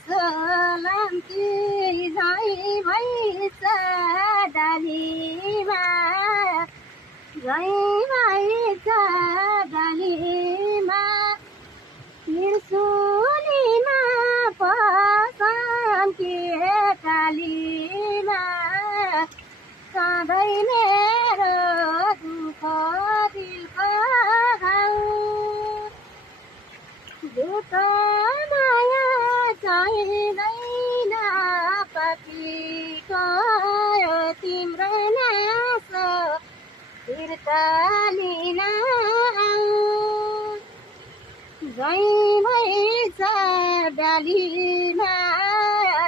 सलामकी झै भैछ डालीमा झै भैछ डालीमा त्रिशुलीमा पसन्की कालीमा सधैँ मेरो दुःख दिलको घाउ दुःख माया चाहिँदैन पापीको तिम्रो नाश फिर्ता लिन झै भैछ डालीमा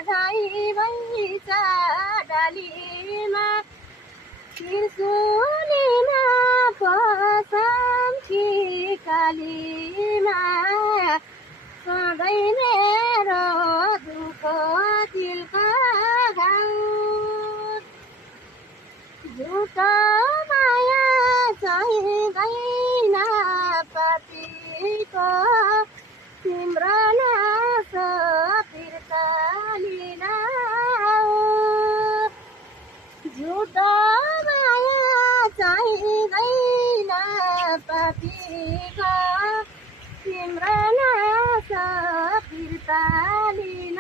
झै भैछ डालीमा त्रिशुलीमा पसन्की कालीमा सधैँ मेरो दुःख दिलको घाउ झुटो माया चाहिँदैन पापीको तिम्रो नाश फिर्ता लिन झुटो माया चाहिँदैन पापीको तिम्रो नाश फिर्ता लिन